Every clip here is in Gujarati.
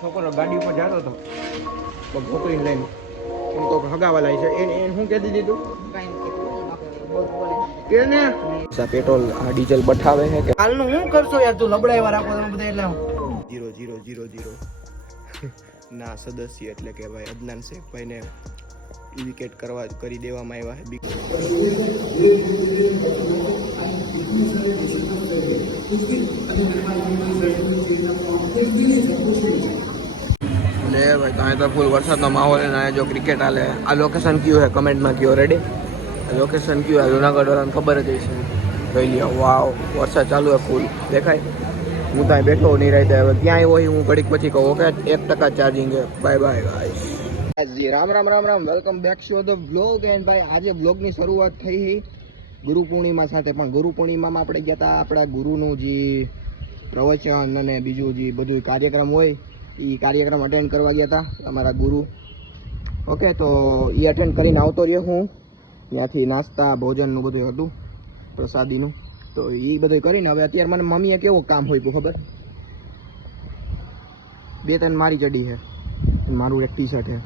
છોકરો ગાડી ઉપર જતો હતો. તો છોકરીને લઈને. એમ તો હગાવાલા છે. એને એને શું કહેતી દીધું કે ને પેટ્રોલ આ ડીઝલ બઠાવે છે કે? હાલનું શું કરશો યાર તું? લબડાઈ રાખો તમે બધા એટલે જીરો જીરો જીરો જીરો. ના સદસ્ય એટલે કે ભાઈ અદનાન શેખભાઈને વિકેટ કરવા કરી દેવામાં આવ્યા છે બિગ લે ભાઈ તો ફૂલ વરસાદનો માહોલ અને જો ક્રિકેટ હાલે, આ લોકેશન કયું છે? કમેન્ટમાં કયો રેડી લોકેશન કયું આ જુનાગઢ વાળાને ખબર જ હશે. જોઈ લ્યો વાવ વરસાદ ચાલુ હે ફૂલ દેખાય? હું ત્યાં બેઠો નહીં રહી હવે ક્યાંય હોય હું ઘડીક પછી કહું ઓકે એક ટકા ચાર્જિંગ છે. Bye bye G Ram Ram Ram Ram. Welcome back to the blog and ભાઈ, આજે બ્લોગની શરૂઆત થઈ ગુરુ પૂર્ણિમા સાથે પણ ગુરુ પૂર્ણિમામાં આપણે ગયા હતા આપણા ગુરુનું જે પ્રવચન અને બીજું જે બધું કાર્યક્રમ હોય એ કાર્યક્રમ અટેન્ડ કરવા ગયા હતા અમારા ગુરુ. ઓકે તો એ અટેન્ડ કરીને આવતો રહ્યો હું. ત્યાંથી નાસ્તા ભોજનનું બધું હતું, પ્રસાદીનું. તો એ બધું કરીને હવે અત્યારે મને મમ્મીએ કેવો કામ હોય ખબર? બે ત્રણ મારી ચડી છે. મારું એક ટી શર્ટ છે.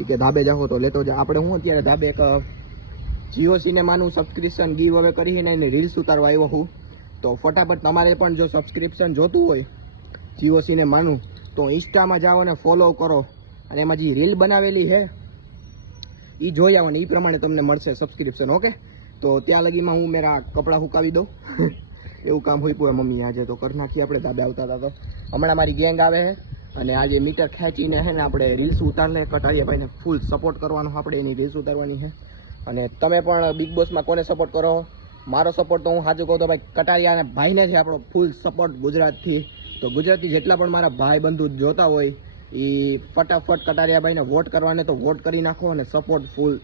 એ કે ધાબે જાઓ તો લેતો જા. આપણે હું અત્યારે ધાબે એક જીઓ સિનેમાનું સબસ્ક્રિપ્શન ગીવ હવે કરીને એની રીલ્સ ઉતારવા આવ્યો હું. તો ફટાફટ તમારે પણ જો સબસ્ક્રિપ્શન જોતું હોય, જીઓ સિનેમાનું તો ઇન્સ્ટામાં જાઓ અને ફોલો કરો. અને એમાં જે રીલ બનાવેલી છે એ જોઈ આવો ને એ પ્રમાણે તમને મળશે સબસ્ક્રિપ્શન ઓકે તો ત્યાં લગીમાં હું મેરા કપડાં સુકાવી દઉં. એવું કામ હોય પૂરા મમ્મી આજે તો કરી નાખીએ આપણે ધાબે આવતા હતા તો. હમણાં મારી ગેંગ આવે છે અને આજે મીટર ખેંચીને છે ને આપણે રીલ્સ ઉતારીને લે ભાઈને ફૂલ સપોર્ટ કરવાનો આપણે, એની રીલ્સ ઉતારવાની છે અને તમે પણ બિગ બોસમાં કોને સપોર્ટ કરો? મારો સપોર્ટ તો હું સાચું કહું તો ભાઈ કટારિયા અને ભાઈને છે આપણો ફૂલ સપોર્ટ ગુજરાતથી. તો ગુજરાતી જેટલા પણ મારા ભાઈ બંધુ જોતા હોય એ ફટાફટ કટારિયાભાઈને વોટ કરવાને તો વોટ કરી નાખો અને સપોર્ટ ફૂલ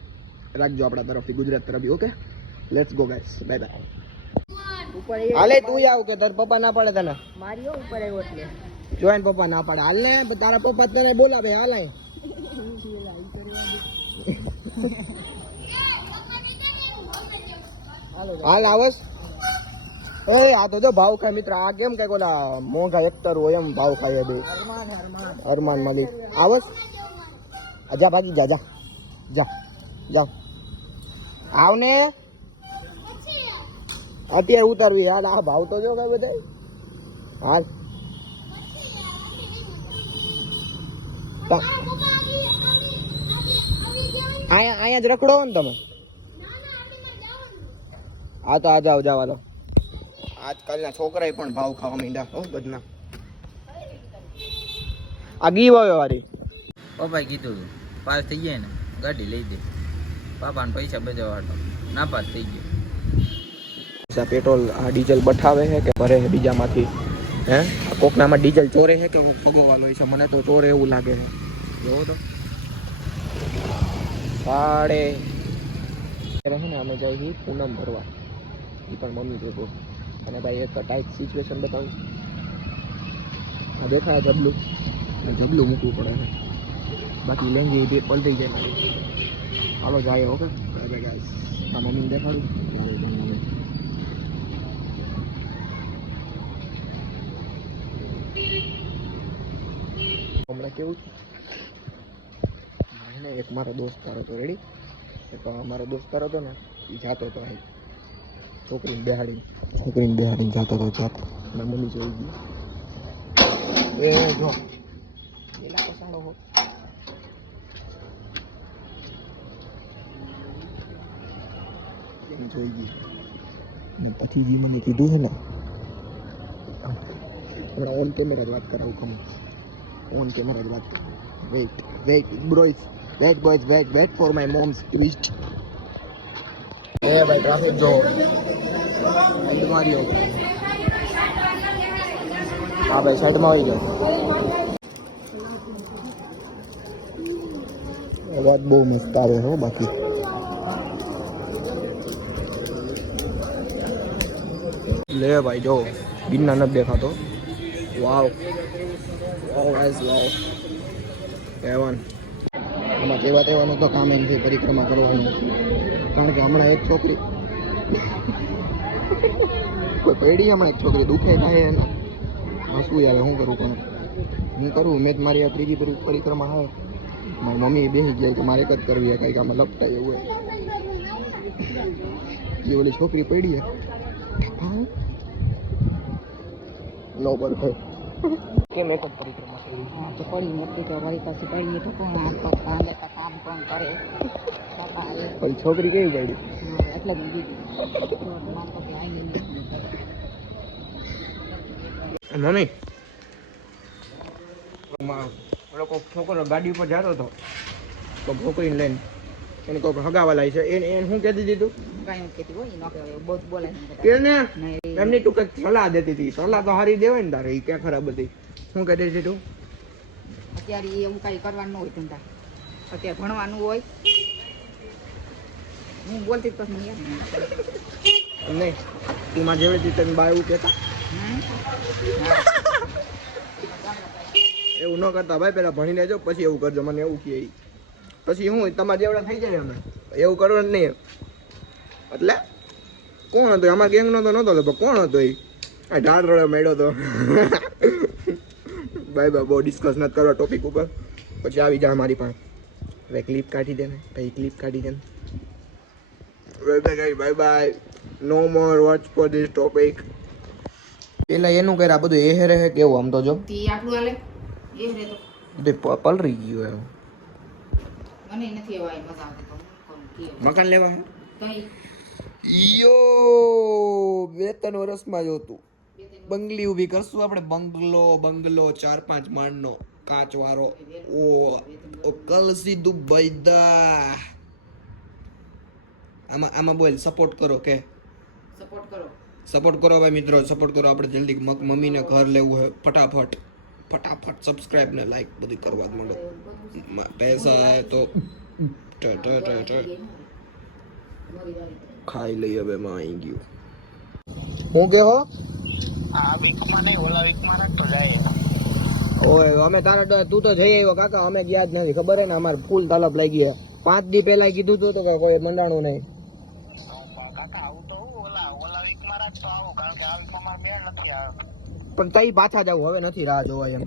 રાખજો આપણા તરફથી ગુજરાત તરફથી okay let's go guys bye bye હાલે તું આવ કે તાર પપ્પા ના પાડે તને. મારી ઉપર આવ્યો એટલે. જોઈન પપ્પા ના પાડે. હાલ ને તારા પપ્પા તને બોલાવે હાલ. હાલ આવસ એ આ તો જો ભાવ ખાય મિત્ર આ કેમ કે ઓલા મોંઘા એક્ટર હોય એમ ભાવ ખાય બે. અરમાન મલિક. આવસ આ જા ભાગી જા જા. જા જા. આવ ને અત્યારે ઉતારવી. હાલ આ ભાવ તો જો કઈ બધા હાલ. અહીંયા અહીંયા જ રખડો ને તમે હા તો આ જાઓ જાવા દો. આજકાલના છોકરાએ પણ ભાવ ખાવા માંડ્યા. હો બધના આ ગી વાવે વારી. પપ્પાએ કીધું હતું પાસ થઈ જાય ને? ગાડી લઈ દે. પાપાને પૈસા બધા વાટો ના પાસ થઈ ગયો. પેટ્રોલ આ ડીઝલ બઠાવે છે કે ભરે છે બીજામાંથી? હે? કોકનામાં ડીઝલ ચોરે છે કે ભગોવાલો છે? મને તો ચોરે એવું લાગે છે. જોવો તો. સાડે. રહે ને અમે જાય પૂનમ ભરવા. એ પણ મમ્મી ભેગો અને ભાઈ એક ટાઈટ સિચ્યુએશન બતાવું. આ દેખાય જબલું. જબલું મૂકવું પડે બાકી લેંગી બે પલટી જાય હાલો જાય ઓકે આ મમ્મીને દેખાડું. હમણાં કેવું છે? એક મારો દોસ્તાર હતો રેડી એક મારો દોસ્તાર હતો ને એ જાતો હતો અહીં. છોકરીને બેહાડી છોકરીને બેહાડીને જાતો હતો જાત મેં મમ્મી જોઈ ગયું એ જો પેલા પસાડો હો જોઈ ગઈ ને પછી જે મને કીધું છે ને હમણાં ઓન કેમેરા જ વાત કરાવું કમ ઓન કેમેરા જ વાત wait wait bros wait boys wait wait for my moms twist એ ભાઈ ટ્રાફિક જો હા ભાઈ શર્ટમાં આવી ગયો અવાજ બહુ મસ્ત આવે હો બાકી. લે ભાઈ જો ગિરના નથી દેખાતો. વાવ વાવ. ગાઈસ વાવ એવન આમાં જેવા તેવાનું તો કામ એમ છે, પરિક્રમા કરવાનું. કારણ કે હમણાં એક છોકરી કોઈ પડી હમણાં એક છોકરી દુખે થાય એને. હસવું યાર શું કરું પણ હું કરું મેં જ મારી આ ત્રીજી પરી- પરિક્રમા આવે મારી મમ્મી બેસી ગયા કે મારે એક જ કરવી છે કંઈક આમાં લપટાય એવું હોય. એ ઓલી છોકરી પડી નો પર કેમ એક જ પરિક્રમા તો પડી નથી તો વળી પછી પડી તો કોણ હાથ પગ તો કામ કોણ કરે? પણ છોકરી કેવી પડી એટલે જ દીધી તો મારે તો લાઈન ય નથી નીકળતી. મમ્મી લોકો કોઈક છોકરો ગાડી ઉપર જતો હતો. તો છોકરીને લઈને. એને કોઈક હગાવા લાવી છે. એને એને શું કહેતી દીધું એને એમની તું કંઈક સલાહ દેતી હતી. સલાહ તો હારી દેવાય ને તારે એ ક્યાં ખરાબ હતી? શું કહેતી હતી તું? અત્યારે એવું કાંઈ કરવાનું ન હોય ધંધા. અત્યારે ભણવાનું હોય. હું બોલતી જ પછી નહીં. તું જેવી હતી તને બા એવું કહેતા. એવું ન કરતા ભાઈ, પેલા ભણી લેજો પછી એવું કરજો, મને એવું કહે પછી હું, તમારા જેવડા થઈ જાય અમે. એવું કરો જ નહીં એટલે કોણ હતો અમારા ગેંગનો તો નહોતો લગભગ કોણ હતો એ? આ ઢાળ રડે મેળ્યો તો. બાય બાય બહુ ડિસ્કસ નથી કરવા ટોપિક ઉપર. પછી આવી જાય મારી પાસે. હવે ક્લિપ કાઢી દે ને, પછી ક્લિપ કાઢી દે ને. Bye bye no more watch for this topic પેલા એનું કર્યા બધું એ હેરે હે કેવું આમ તો જો. તી આપણું હાલે? એ રે તો. બધું પલરી ગયું એવું મને નથી એવા મજા આવતી તો હું કરું કે મકાન લેવા હે? તો ઈ યો બે ત્રણ વર્ષમાં જોતું બંગલી ઊભી કરશું આપણે. બંગલો બંગલો ચાર પાંચ માળનો કાચ વાળો ઓ ઓ કલસી દુબઈદા આમાં આમાં બોલ સપોર્ટ કરો કે. સપોર્ટ કરો. સપોર્ટ કરો ભાઈ મિત્રો સપોર્ટ કરો. આપણે જલ્દી મક મમ્મીને ઘર લેવું હોય ફટાફટ ફટાફટ સબસ્ક્રાઇબ ને લાઈક બધું કરવા જ માંડો. પૈસા હે તો ખાઈ લઈ હવે માં આવી ગયું. હું કે હો? ઓય અમે તારા તો- તું તો જઈ આવ્યો કાકા અમે ગયા જ નથી. ખબર હે ને અમારે ફૂલ તલબ લાગી પાંચ દી પહેલા કીધું તું તો કે કોઈ મંડાણું નહીં. પણ તઈ પાછા જવું હવે નથી રાહ જોવા એમ.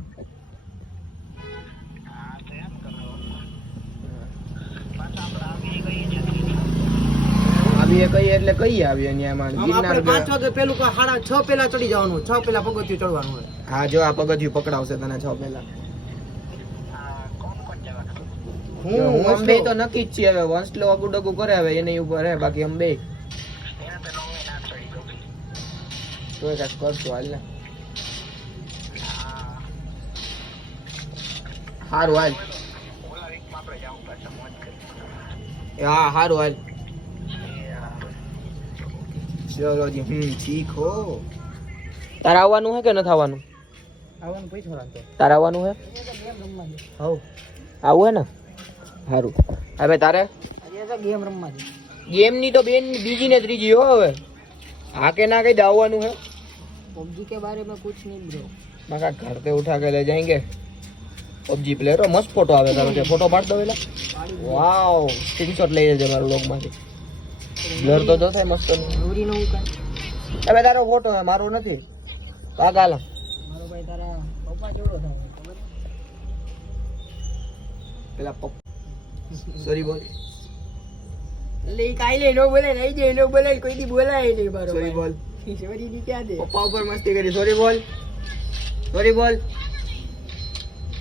આવીએ કહીએ એટલે કઈ આવીએ અહીંયા માં આમ આપણે ગિરનાર પાંચ વાગે પેલું સાડા છ પેલા ચડી જવાનું છ પેલા પગથિયું ચડવાનું હોય. હા જો આ પગથિયું પકડાવશે તને છ પેલા. હું અંબે તો નક્કી જ છીએ હવે વંશલો અગુ કરે હવે એની ઉપર હે બાકી અંબે. તો કાંઈક કરશું હાલ હારું હાલ હા સારું હાલ ચલો જી હમ ઠીક હો તારે આવવાનું હે કે નથી આવવાનું આવવાનું પૈસા રાખતો તારે આવવાનું હે હવ આવું હે ને સારું હવે તારે ગેમ રમવા ગેમની ગેમની તો બેન બીજી ને ત્રીજી હો હવે હા કે ના કઈ દે આવવાનું હે पबजी के बारे में कुछ नहीं ब्रो मैं कहा घर पे उठा के ले जाएंगे पबजी प्लेयर मस्त फोटो આવે તારો છે ફોટો પાડ દો એલા વાવ સ્ક્રીનશોટ લઈ લેજે મારા લોગ માંથી બ્લર તો જો થાય મસ્ત નવરી નું કાંઈ હવે તારો ફોટો હે મારો નથી કાકા લા મારો ભાઈ તારા પપ્પા જેવડો થાય ખબર પેલા પપ સોરી બોલ કાઈ નો બોલે રહી જાય નો બોલે કોઈ દી બોલાય નહીં મારો સોરી બોલ. સોરી ની ક્યાં દે? પપ્પા ઉપર મસ્તી કરી. સોરી બોલ. સોરી બોલ.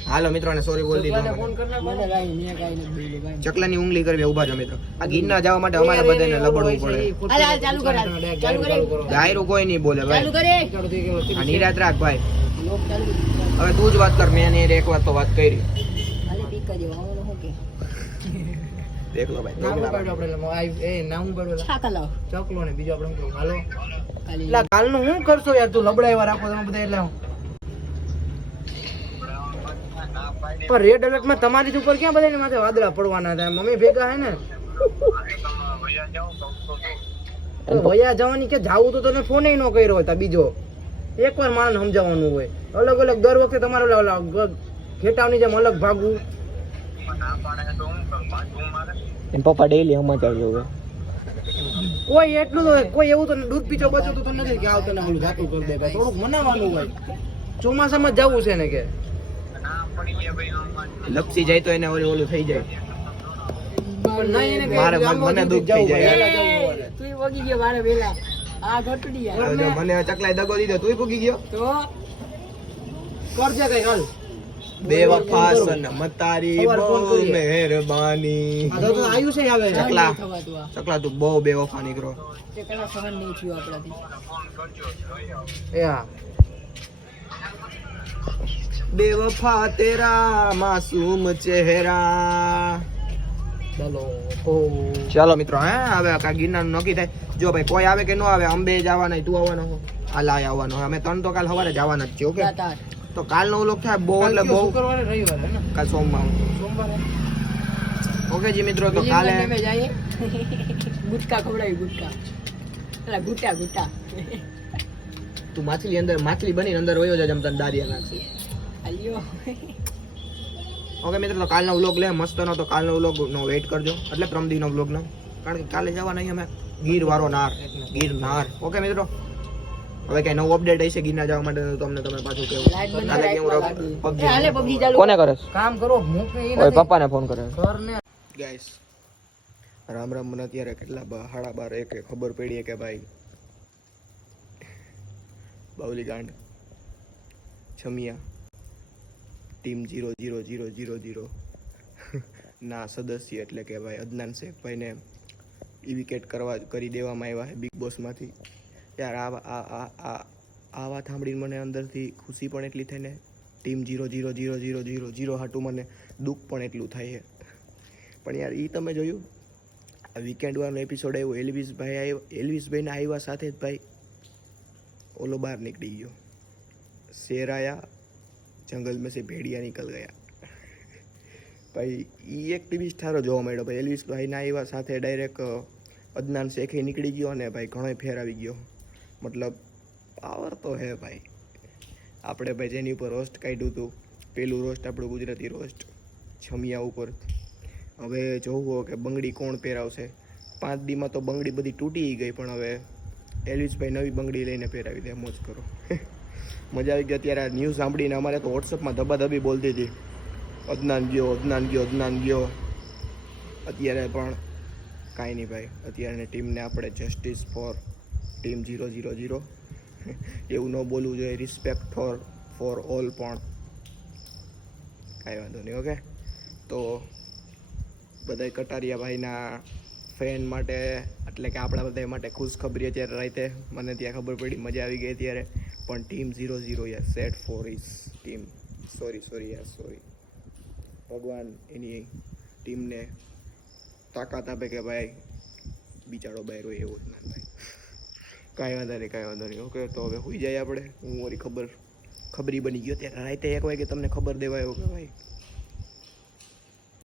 હાલો મિત્રોને સોરી બોલ દીધો ફોન કરના મને કાઈ મેં કાઈ નથી બોલ્યું ભાઈ ચકલાની ઉંગલી કરવી ઊભા છો મિત્રો. આ ગીરના જવા માટે અમારે બધાને લબડવું પડે. ચાલુ કર ચાલુ કરે ડાયરો કોઈ નહીં બોલે ભાઈ. ચાલુ નિરાત રાખ ભાઈ. હવે તું જ વાત કર મેં એક વાત તો વાત કરી હાલે પીકા જેવો આવવાનો હું કે દેખ લો ભાઈ નામ પાડો આપણે આ- એ નામ પાડો છાકલો. ચોકલો ને બીજો આપણે હાલો. ખાલી. કાલનું શું કરશો યાર? તું લબડાવ્યા રાખો તમે બધા એટલે હું. પણ રેડ એલર્ટમાં તમારી જ ઉપર ક્યાં બધાની માથે વાદળા પડવાના હતા મમ્મી ભેગા હે ને? તો વયા જવાની કે જાવું તો તને ફોન ન કર્યો હતા બીજો. એકવાર માણસ સમજાવવાનું હોય. અલગ અલગ દર વખતે તમારે ઘેટાવની જેમ અલગ ભાગવું. એમ પપ્પા ડેઈલી સમાચાર જોવે કોઈ એટલું તો કોઈ એવું તો દૂધ પીતો બચો તો નથી કે આવતો ને ઓલું જાતું કરી દે ભાઈ. થોડુંક મનાવાનું હોય. ચોમાસામાં જવું છે ને કે? લપસી જાય તો એને ઓલું ઓલું થઈ જાય. મારે- મને દુઃખ થઈ જાય. તું વગી ગયો મારે વેલા આ ઘટડી મને ચકલાએ દગો દીધો તું પૂગી ગયો? તો? કરજે કઈ હાલ. બે વફા સનમ તારી બહુ મહેરબાની. આ તો તો આયુ છે હવે. ચકલા. ચકલા તું બહુ બે વફા નીકળો. ચકલા સહન નહીં થયું આપણાથી. એ હા. બે તેરા માસૂમ ચહેરા. ચાલો ચાલો મિત્રો હે હવે કા ગિરનાર નક્કી થાય. જો ભાઈ કોઈ આવે કે ન આવે અંબે જવાના તું આવવાનો હો. આ લાય આવવાનો અમે ત્રણ તો કાલ સવારે જવાના જ છીએ ઓકે? તો કાલનો વ્લોગ થાય બહુ એટલે બહુ શુક્રવારે રવિવારે ને? કાલ સોમવાર. સોમવારે. ઓકે જી મિત્રો તો કાલે અમે જઈએ. ગુટકા ખવડાવી ગુટકા. એટલે ગુટા ગુટા. તું માછલી અંદર માછલી બની અંદર વયો જાય તને દારિયા નાખી. અલ્યો ઓકે મિત્રો તો કાલનો વ્લોગ લે મસ્ત નો તો કાલનો વ્લોગ નો વેઇટ કરજો. એટલે પ્રમદીનો વ્લોગ નો. કારણ કે કાલે જવાના નહીં અમે. ગીર વાળો નાર. ગીર નાર ઓકે મિત્રો હવે કઈ નવું અપડેટ હશે ગીરના જવા માટે તો તમને તમે પાછું કેવું. કાલે કેવું. એ હાલે પબજી ચાલુ. કોને કરે? કામ કરો હું કે ઓય પપ્પાને ફોન કરે. સર ને ગાઈસ રામ રામ મને અત્યારે કેટલા હાડા બાર એક ખબર પડી કે ભાઈ બાઉલી ગાંડ છમિયા team zero zero zero zero zero ના સદસ્ય એટલે કે ભાઈ અદનાન શેખભાઈને ઈ વિકેટ કરવા કરી દેવામાં આવ્યા છે બિગ બોસમાંથી યાર, આ આ વાત સાંભળીને મને અંદરથી ખુશી પણ એટલી થઈને team zero zero zero zero zero zero હાટું મને દુઃખ પણ એટલું થાય છે. પણ યાર એ તમે જોયું? આ વીકેન્ડ વીકેન્ડવાળો એપિસોડ આવ્યો એલવિસભાઈ આવ્યો એલવિસભાઈના આવ્યા સાથે જ ભાઈ, ઓલો બહાર નીકળી ગયો. શેર આવ્યા જંગલ મેં સે ભેડિયા નીકળ ગયા. ભાઈ એ એક ટીવી સ્ટારો જોવા મળ્યો. ભાઈ એલવિસભાઈના આવ્યા સાથે ડાયરેક્ટ અદનાન શેખે નીકળી ગયો અને ભાઈ ઘણો ફેર આવી ગયો. મતલબ પાવર તો હે ભાઈ. આપણે ભાઈ જેની ઉપર રોસ્ટ કાઢ્યું હતું, પેલું રોસ્ટ આપણું ગુજરાતી રોસ્ટ છમિયા ઉપર. હવે જોવું કે બંગડી કોણ પહેરાવશે. પાંચ દીમાં તો બંગડી બધી તૂટી ગઈ, પણ હવે એલિસભાઈ નવી બંગડી લઈને પહેરાવી દે, મોજ કરો. મજા આવી ગઈ અત્યારે આ ન્યૂઝ સાંભળીને. અમારે તો વોટ્સઅપમાં ધબાધબી બોલતી હતી. અજ્ઞાન ગયો અજ્ઞાન ગયો અજ્ઞાન ગયો. અત્યારે પણ કાંઈ નહીં ભાઈ. અત્યારની ટીમને આપણે justice for team zero zero zero એવું ન બોલવું જોઈએ. રિસ્પેક્ટ ફોર ફોર ઓલ પણ. કાંઈ વાંધો નહીં ઓકે તો બધા કટારિયા ભાઈના ફેન માટે, એટલે કે આપણા બધા માટે ખુશખબરી અત્યારે રાતે. મને ત્યાં ખબર પડી, મજા આવી ગઈ ત્યારે પણ team zero zero yeah set for is team sorry sorry યાર સોરી ભગવાન એની ટીમને તાકાત આપે કે ભાઈ, બિચારો બહેરો એવો જ ના થાય. કાંઈ વાંધો નહીં, કાંઈ વાંધો નહીં. ઓકે, તો હવે હોઈ જાય આપણે. હું મારી ખબર, ખબરી બની ગયો. ત્યારે રાતે એક વાગે તમને ખબર દેવાયો કે ભાઈ